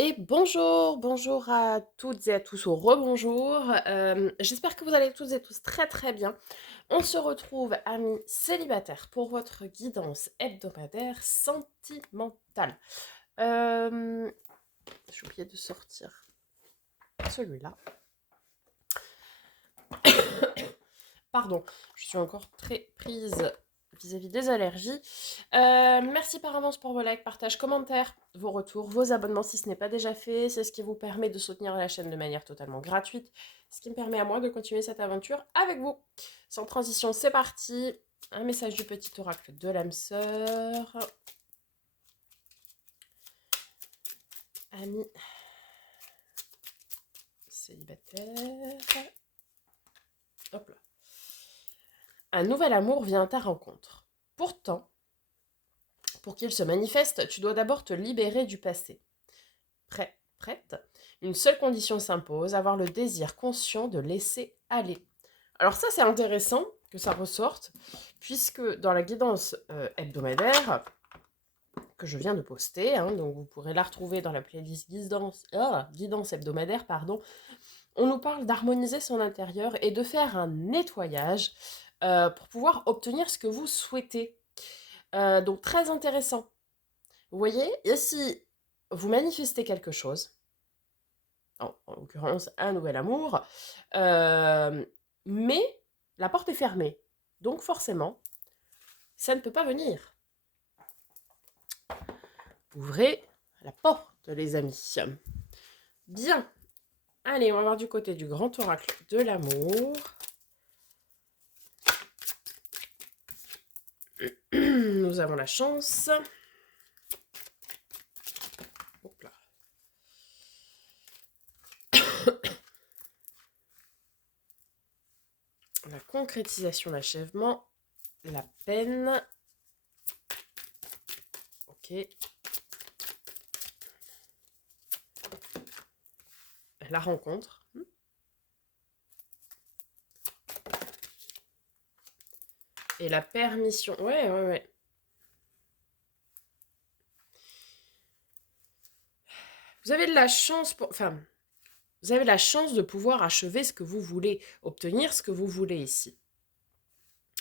Et bonjour à toutes et à tous, au rebonjour. J'espère que vous allez toutes et tous très très bien. On se retrouve, amis célibataires, pour votre guidance hebdomadaire sentimentale. Euh, j'ai oublié de sortir celui-là. Pardon, je suis encore très prise vis-à-vis des allergies. Merci par avance pour vos likes, partages, commentaires, vos retours, vos abonnements si ce n'est pas déjà fait. C'est ce qui vous permet de soutenir la chaîne de manière totalement gratuite, ce qui me permet à moi de continuer cette aventure avec vous. Sans transition, c'est parti. Un message du petit oracle de l'âme sœur. Amis célibataires. Hop là. Un nouvel amour vient à ta rencontre. Pourtant, pour qu'il se manifeste, tu dois d'abord te libérer du passé. Prête? Une seule condition s'impose, avoir le désir conscient de laisser aller. Alors ça, c'est intéressant que ça ressorte, puisque dans la guidance hebdomadaire que je viens de poster, donc vous pourrez la retrouver dans la playlist guidance hebdomadaire, pardon, on nous parle d'harmoniser son intérieur et de faire un nettoyage pour pouvoir obtenir ce que vous souhaitez. Donc très intéressant. Vous voyez, ici, vous manifestez quelque chose, en l'occurrence un nouvel amour, mais la porte est fermée. Donc forcément, ça ne peut pas venir. Ouvrez la porte, les amis. Bien. Allez, on va voir du côté du grand oracle de l'amour. Nous avons la chance. Hop là. La concrétisation, l'achèvement, la peine. Ok. La rencontre. Et la permission. Ouais. Vous avez de la chance pour... Enfin, vous avez la chance de pouvoir achever ce que vous voulez, obtenir ce que vous voulez ici.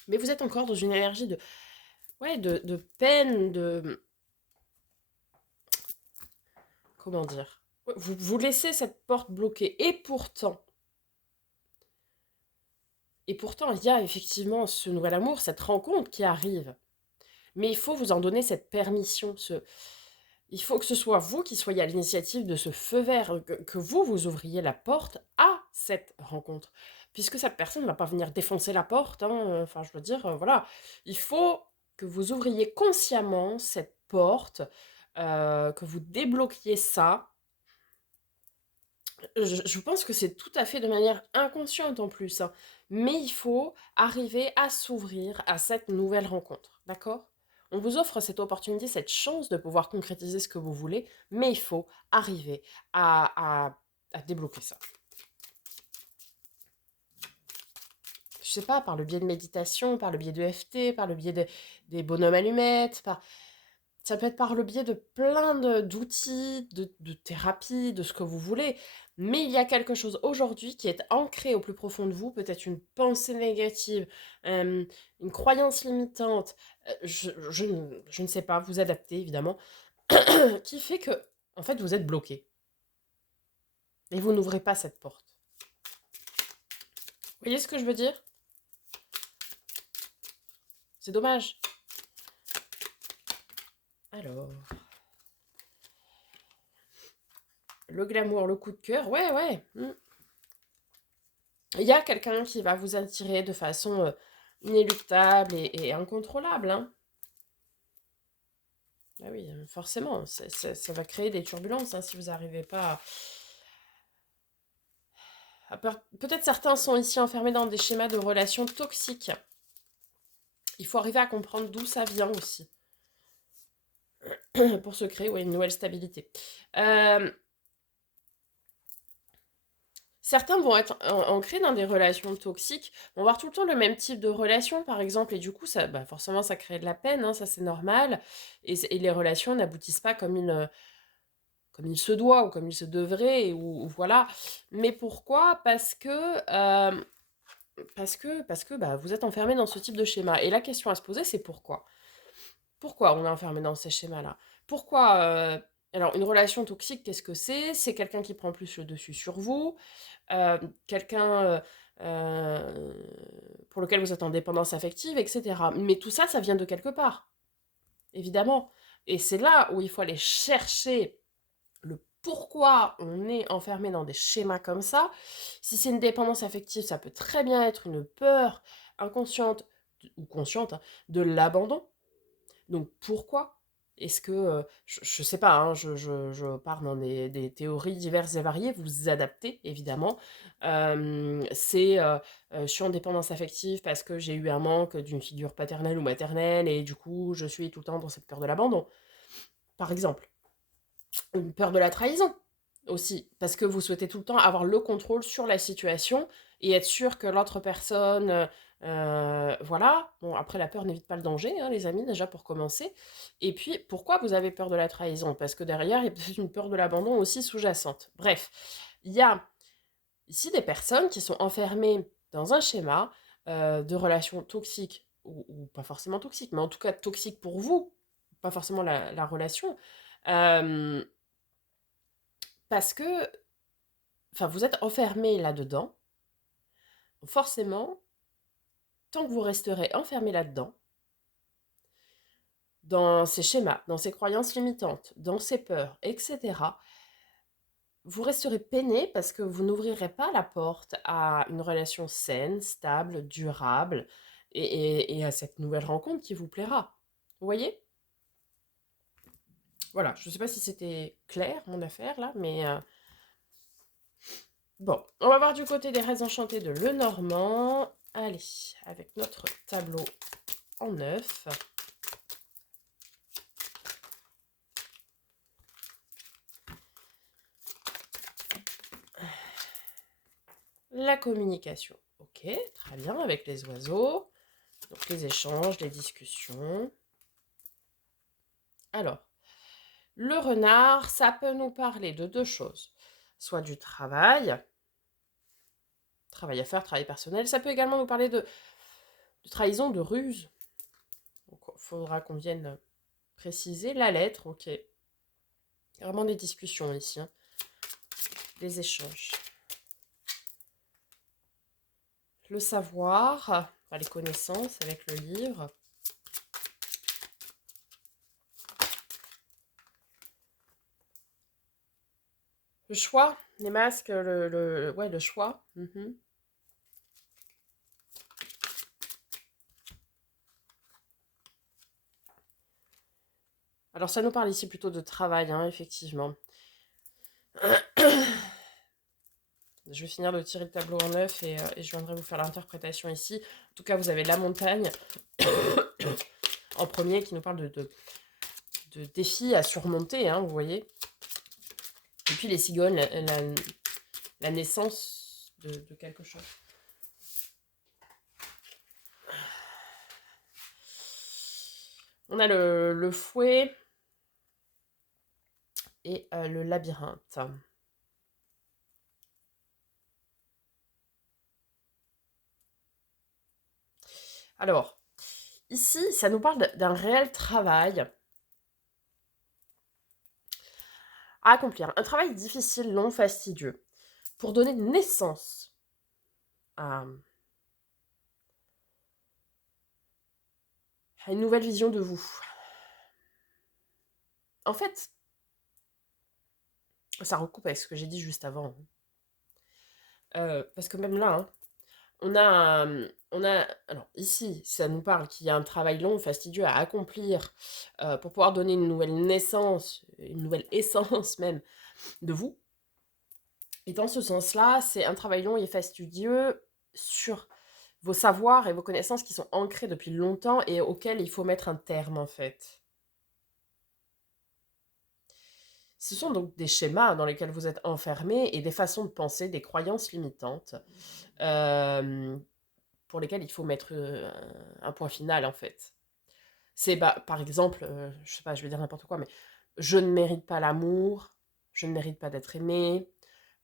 Mais vous êtes encore dans une énergie de... Ouais, de peine, de... Comment dire? Vous laissez cette porte bloquée. Et pourtant, il y a effectivement ce nouvel amour, cette rencontre qui arrive. Mais il faut vous en donner cette permission. Il faut que ce soit vous qui soyez à l'initiative de ce feu vert, que vous ouvriez la porte à cette rencontre. Puisque cette personne ne va pas venir défoncer la porte. Enfin, je veux dire, voilà. Il faut que vous ouvriez consciemment cette porte, que vous débloquiez ça. Je pense que c'est tout à fait de manière inconsciente en plus, hein. Mais il faut arriver à s'ouvrir à cette nouvelle rencontre, d'accord? On vous offre cette opportunité, cette chance de pouvoir concrétiser ce que vous voulez, mais il faut arriver à débloquer ça. Je sais pas, par le biais de méditation, par le biais de EFT, par le biais des bonhommes allumettes, ça peut être par le biais de plein d'outils, de thérapie, de ce que vous voulez. Mais il y a quelque chose aujourd'hui qui est ancré au plus profond de vous, peut-être une pensée négative, une croyance limitante, je ne sais pas, vous adaptez évidemment, qui fait que, en fait, vous êtes bloqué. Et vous n'ouvrez pas cette porte. Vous voyez ce que je veux dire? C'est dommage. Alors, le glamour, le coup de cœur, ouais. Il y a quelqu'un qui va vous attirer de façon inéluctable et incontrôlable, hein. Ah oui, forcément, ça va créer des turbulences, hein, si vous n'arrivez pas Peut-être certains sont ici enfermés dans des schémas de relations toxiques. Il faut arriver à comprendre d'où ça vient aussi, pour se créer une nouvelle stabilité. Certains vont être ancrés dans des relations toxiques, vont avoir tout le temps le même type de relation, par exemple, et du coup, ça, forcément, ça crée de la peine, hein, ça c'est normal, et les relations n'aboutissent pas comme comme il se doit ou comme il se devrait ou voilà. Mais pourquoi? Parce que, bah, vous êtes enfermé dans ce type de schéma et la question à se poser, c'est pourquoi? Pourquoi on est enfermé dans ces schémas-là? Pourquoi, alors une relation toxique, qu'est-ce que c'est? C'est quelqu'un qui prend plus le dessus sur vous, quelqu'un, pour lequel vous êtes en dépendance affective et cetera. Mais tout ça, ça vient de quelque part, évidemment et c'est là où il faut aller chercher le pourquoi on est enfermé dans des schémas comme ça. Si c'est une dépendance affective, ça peut très bien être une peur inconsciente ou consciente, hein, de l'abandon. Donc pourquoi est-ce que, je sais pas, hein, je pars dans des théories diverses et variées, vous adaptez évidemment. Je suis en dépendance affective parce que j'ai eu un manque d'une figure paternelle ou maternelle et du coup, je suis tout le temps dans cette peur de l'abandon, par exemple. Une peur de la trahison aussi, parce que vous souhaitez tout le temps avoir le contrôle sur la situation et être sûr que l'autre personne, voilà. Bon, après la peur n'évite pas le danger, hein, les amis, déjà pour commencer. Et puis, pourquoi vous avez peur de la trahison? Parce que derrière, il y a peut-être une peur de l'abandon aussi sous-jacente. Bref, il y a ici des personnes qui sont enfermées dans un schéma de relations toxiques, ou pas forcément toxiques, mais en tout cas toxiques pour vous, pas forcément la relation. Euh, Parce que, enfin, vous êtes enfermé là-dedans. Forcément, tant que vous resterez enfermé là-dedans, dans ces schémas, dans ces croyances limitantes, dans ces peurs, etc., vous resterez peiné parce que vous n'ouvrirez pas la porte à une relation saine, stable, durable et à cette nouvelle rencontre qui vous plaira. Vous voyez? Voilà, je ne sais pas si c'était clair mon affaire là, mais bon, on va voir du côté des raies enchantées de Lenormand. Allez, avec notre tableau en neuf. La communication. Ok, très bien, avec les oiseaux. Donc les échanges, les discussions. Alors, le renard, ça peut nous parler de deux choses. Soit du travail à faire, travail personnel. Ça peut également nous parler de trahison, de ruse. Donc, il faudra qu'on vienne préciser la lettre. Ok, vraiment des discussions ici, hein. Des échanges. Le savoir, enfin, les connaissances avec le livre. Le choix, les masques, ouais, le choix. Alors ça nous parle ici plutôt de travail, hein, effectivement. Je vais finir de tirer le tableau en neuf et je viendrai vous faire l'interprétation ici. En tout cas, vous avez la montagne en premier qui nous parle de défis à surmonter, hein, vous voyez. Et puis les cigognes, la naissance de quelque chose. On a le fouet et le labyrinthe. Alors, ici, ça nous parle d'un réel travail à accomplir. Un travail difficile, long, fastidieux, pour donner naissance à une nouvelle vision de vous. En fait, ça recoupe avec ce que j'ai dit juste avant. Parce que même là, hein, alors ici, ça nous parle qu'il y a un travail long, fastidieux à accomplir pour pouvoir donner une nouvelle naissance, une nouvelle essence même de vous. Et dans ce sens-là, c'est un travail long et fastidieux sur vos savoirs et vos connaissances qui sont ancrés depuis longtemps et auxquels il faut mettre un terme en fait. Ce sont donc des schémas dans lesquels vous êtes enfermés et des façons de penser, des croyances limitantes pour lesquelles il faut mettre un point final en fait. C'est par exemple, je sais pas, je vais dire n'importe quoi, mais je ne mérite pas l'amour, je ne mérite pas d'être aimé,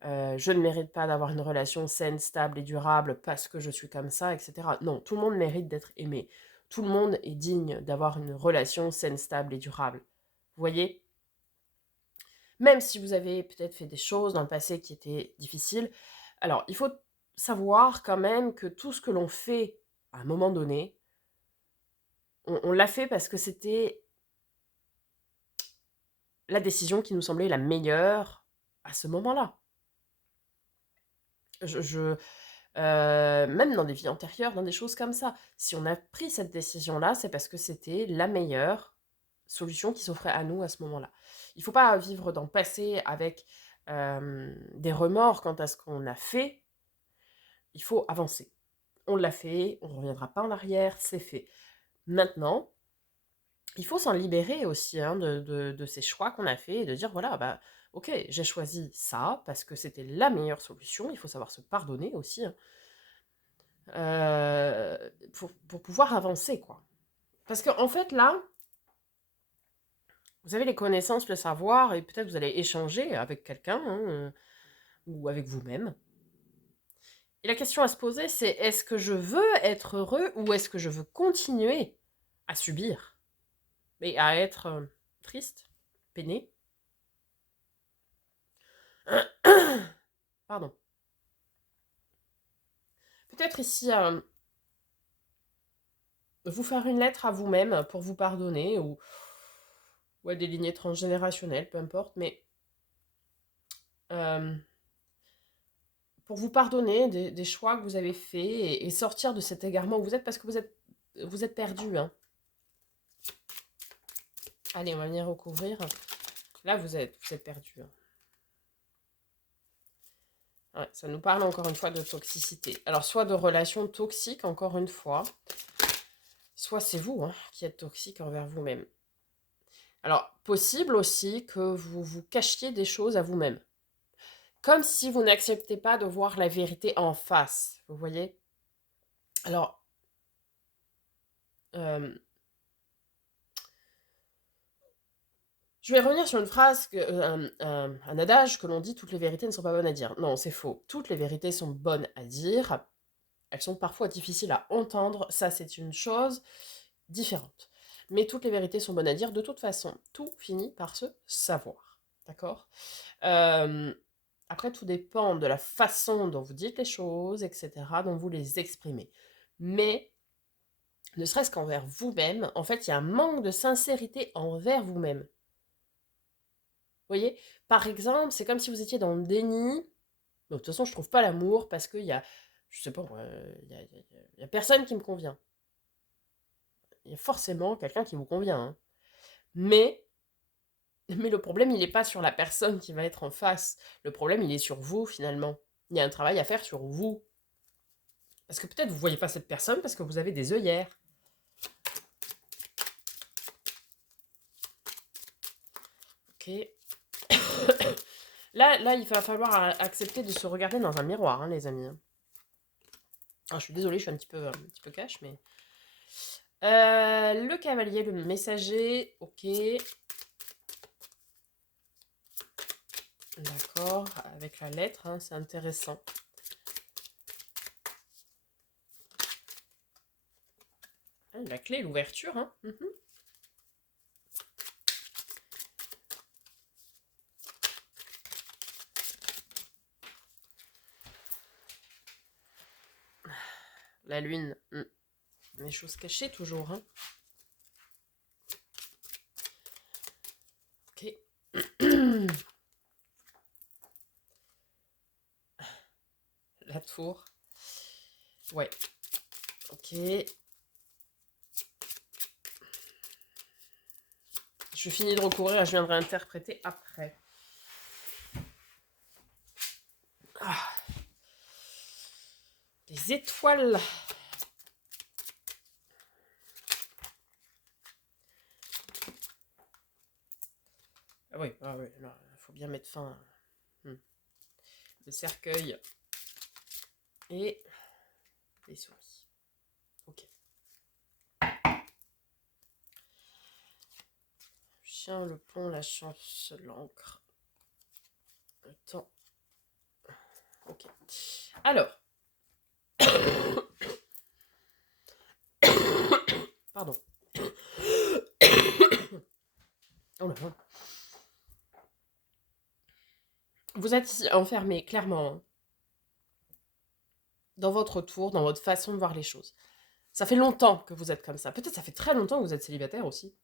je ne mérite pas d'avoir une relation saine, stable et durable parce que je suis comme ça, etc. Non, tout le monde mérite d'être aimé. Tout le monde est digne d'avoir une relation saine, stable et durable. Vous voyez? Même si vous avez peut-être fait des choses dans le passé qui étaient difficiles. Alors, il faut savoir quand même que tout ce que l'on fait à un moment donné, on l'a fait parce que c'était la décision qui nous semblait la meilleure à ce moment-là. Même dans des vies antérieures, dans des choses comme ça, si on a pris cette décision-là, c'est parce que c'était la meilleure solution qui s'offrait à nous à ce moment-là. Il ne faut pas vivre dans le passé avec des remords quant à ce qu'on a fait. Il faut avancer. On l'a fait, on ne reviendra pas en arrière, c'est fait. Maintenant, il faut s'en libérer aussi hein, de ces choix qu'on a fait et de dire voilà, bah, ok, j'ai choisi ça parce que c'était la meilleure solution. Il faut savoir se pardonner aussi hein, pour pouvoir avancer, quoi. Parce qu'en fait, là, vous avez les connaissances, le savoir, et peut-être vous allez échanger avec quelqu'un hein, ou avec vous-même. Et la question à se poser, c'est est-ce que je veux être heureux ou est-ce que je veux continuer à subir et à être triste, peiné? Pardon. Peut-être ici, vous faire une lettre à vous-même pour vous pardonner ou à des lignées transgénérationnelles, peu importe, mais euh, pour vous pardonner des choix que vous avez faits et sortir de cet égarement où vous êtes parce que vous êtes perdu. Hein. Allez, on va venir recouvrir. Là, vous êtes perdu. Hein. Ouais, ça nous parle encore une fois de toxicité. Alors, soit de relations toxiques, encore une fois, soit c'est vous hein, qui êtes toxique envers vous-même. Alors, possible aussi que vous vous cachiez des choses à vous-même. Comme si vous n'acceptez pas de voir la vérité en face, vous voyez? Alors, euh, je vais revenir sur une phrase, un adage que l'on dit, toutes les vérités ne sont pas bonnes à dire. Non, c'est faux. Toutes les vérités sont bonnes à dire. Elles sont parfois difficiles à entendre. Ça, c'est une chose différente. Mais toutes les vérités sont bonnes à dire. De toute façon, tout finit par se savoir. D'accord Après, tout dépend de la façon dont vous dites les choses, etc., dont vous les exprimez. Mais, ne serait-ce qu'envers vous-même, en fait, il y a un manque de sincérité envers vous-même. Vous voyez? Par exemple, c'est comme si vous étiez dans le déni. De toute façon, je trouve pas l'amour parce qu'il y a, je sais pas, il y a personne qui me convient. Il y a forcément quelqu'un qui vous convient. Hein. Mais, mais le problème, il n'est pas sur la personne qui va être en face. Le problème, il est sur vous, finalement. Il y a un travail à faire sur vous. Parce que peut-être vous voyez pas cette personne parce que vous avez des œillères. Ok. Là, il va falloir accepter de se regarder dans un miroir, hein, les amis. Alors, je suis désolée, je suis un petit peu cash, mais... le cavalier, le messager, ok. D'accord, avec la lettre, hein, c'est intéressant. Ah, la clé, l'ouverture, hein. La lune, les choses cachées toujours, hein. Ok. La tour. Ouais. Ok. Je finis de recouvrir, je viendrai interpréter après. Ah. Les étoiles. Ah oui, il faut bien mettre fin. Le cercueil et les souris. Ok. Chien, le plomb, la chance, l'encre. Attends. Ok. Alors. Pardon. Oh là là. Vous êtes ici enfermé, clairement, hein, dans votre tour, dans votre façon de voir les choses. Ça fait longtemps que vous êtes comme ça. Peut-être ça fait très longtemps que vous êtes célibataire aussi.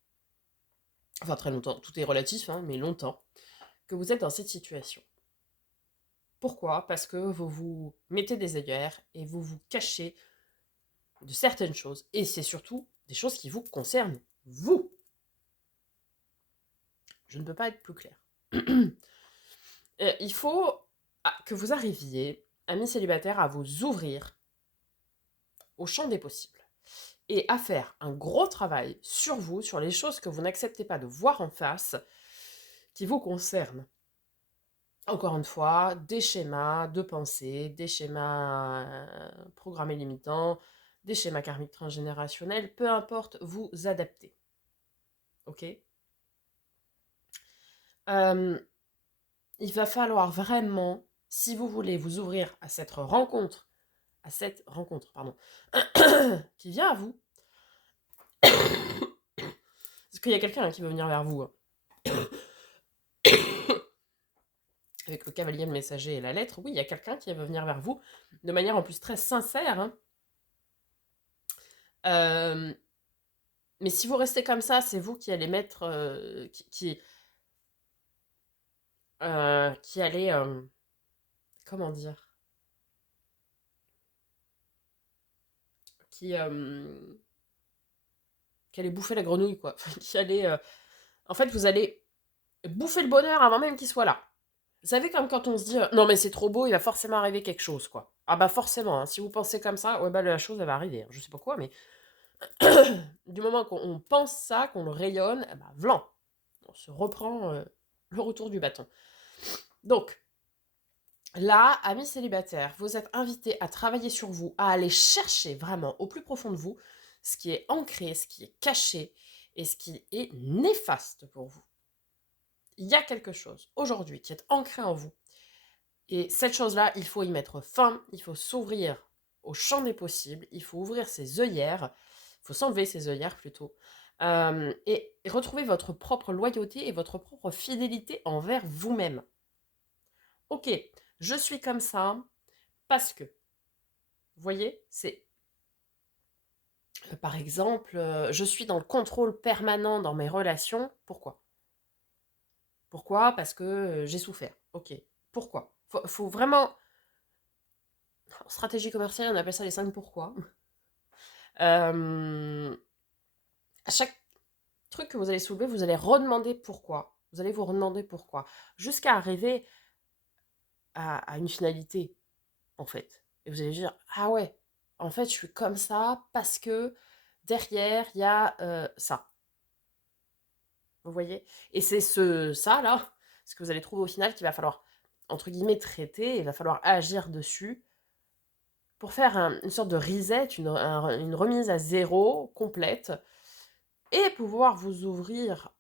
Enfin, très longtemps, tout est relatif, hein, mais longtemps que vous êtes dans cette situation. Pourquoi? Parce que vous vous mettez des œillères et vous vous cachez de certaines choses. Et c'est surtout des choses qui vous concernent, vous. Je ne peux pas être plus clair. Il faut que vous arriviez, amis célibataires, à vous ouvrir au champ des possibles et à faire un gros travail sur vous, sur les choses que vous n'acceptez pas de voir en face, qui vous concernent. Encore une fois, des schémas de pensée, des schémas programmés limitants, des schémas karmiques transgénérationnels, peu importe, vous adaptez. Ok? Il va falloir vraiment, si vous voulez vous ouvrir à cette rencontre, pardon, qui vient à vous, parce qu'il y a quelqu'un qui veut venir vers vous, hein, avec le cavalier, le messager et la lettre, oui, il y a quelqu'un qui veut venir vers vous, de manière en plus très sincère, hein. Mais si vous restez comme ça, c'est vous qui allez mettre, qui allez, comment dire, qui, qui allait bouffer la grenouille, quoi. Qui allait, en fait, vous allez bouffer le bonheur avant même qu'il soit là. Vous savez, comme quand on se dit non, mais c'est trop beau, il va forcément arriver quelque chose, quoi. Ah, bah, forcément, hein, si vous pensez comme ça, ouais, bah, la chose, elle va arriver, hein. Je sais pas quoi, mais du moment qu'on pense ça, qu'on le rayonne, eh bah, vlan, on se reprend le retour du bâton. Donc, là, amis célibataires, vous êtes invités à travailler sur vous, à aller chercher vraiment au plus profond de vous ce qui est ancré, ce qui est caché et ce qui est néfaste pour vous. Il y a quelque chose aujourd'hui qui est ancré en vous. Et cette chose-là, il faut y mettre fin, il faut s'ouvrir au champ des possibles, il faut ouvrir ses œillères, il faut s'enlever ses œillères plutôt, et retrouver votre propre loyauté et votre propre fidélité envers vous-même. Ok, je suis comme ça parce que, vous voyez, c'est par exemple, je suis dans le contrôle permanent dans mes relations. Pourquoi? Pourquoi? Parce que j'ai souffert. Ok. Pourquoi? Faut vraiment. En stratégie commerciale, on appelle ça les 5 pourquoi. À chaque truc que vous allez soulever, vous allez redemander pourquoi. Vous allez vous redemander pourquoi. Jusqu'à arriver à une finalité, en fait. Et vous allez dire, ah ouais, en fait, je suis comme ça parce que derrière, il y a ça. Vous voyez? Et c'est ça, là, ce que vous allez trouver au final qu'il va falloir, entre guillemets, traiter, il va falloir agir dessus pour faire une sorte de reset, une remise à zéro complète, et pouvoir vous ouvrir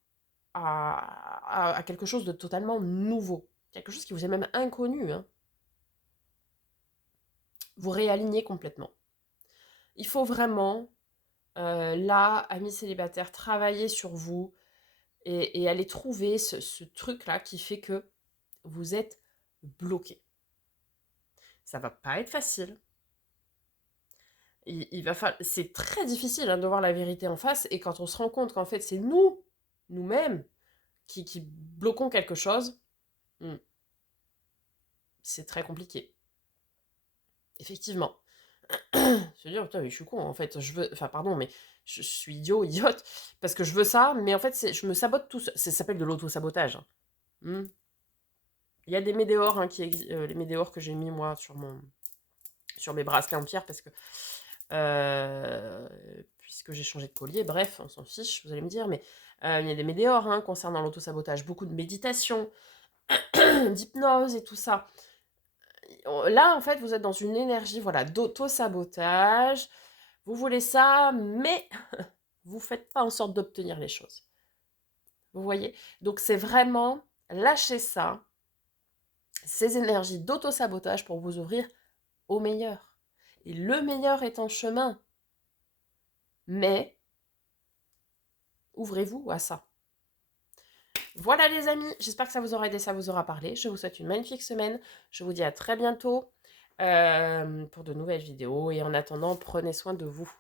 à quelque chose de totalement nouveau, quelque chose qui vous est même inconnu, hein. Vous réaligner complètement. Il faut vraiment, là, amis célibataires, travailler sur vous et aller trouver ce truc-là qui fait que vous êtes bloqué. Ça va pas être facile. C'est très difficile, hein, de voir la vérité en face, et quand on se rend compte qu'en fait c'est nous-mêmes, qui bloquons quelque chose, c'est très compliqué. Effectivement. Se dire, putain, mais je suis con, en fait, enfin, pardon, mais je suis idiote, parce que je veux ça, mais en fait, je me sabote tout seul. Ça s'appelle de l'auto-sabotage, hein. Il y a des météores, hein, les météores que j'ai mis, moi, sur mes bracelets en pierre, parce que, puisque j'ai changé de collier, bref, on s'en fiche, vous allez me dire, mais il y a des météores, hein, concernant l'auto-sabotage, beaucoup de méditation, d'hypnose et tout ça. Là, en fait, vous êtes dans une énergie, voilà, d'auto-sabotage. Vous voulez ça, mais vous faites pas en sorte d'obtenir les choses. Vous voyez? Donc, c'est vraiment lâcher ça ces énergies d'auto-sabotage pour vous ouvrir au meilleur. Et le meilleur est en chemin. Mais ouvrez-vous à ça. Voilà les amis, j'espère que ça vous aura aidé, ça vous aura parlé. Je vous souhaite une magnifique semaine. Je vous dis à très bientôt pour de nouvelles vidéos. Et en attendant, prenez soin de vous.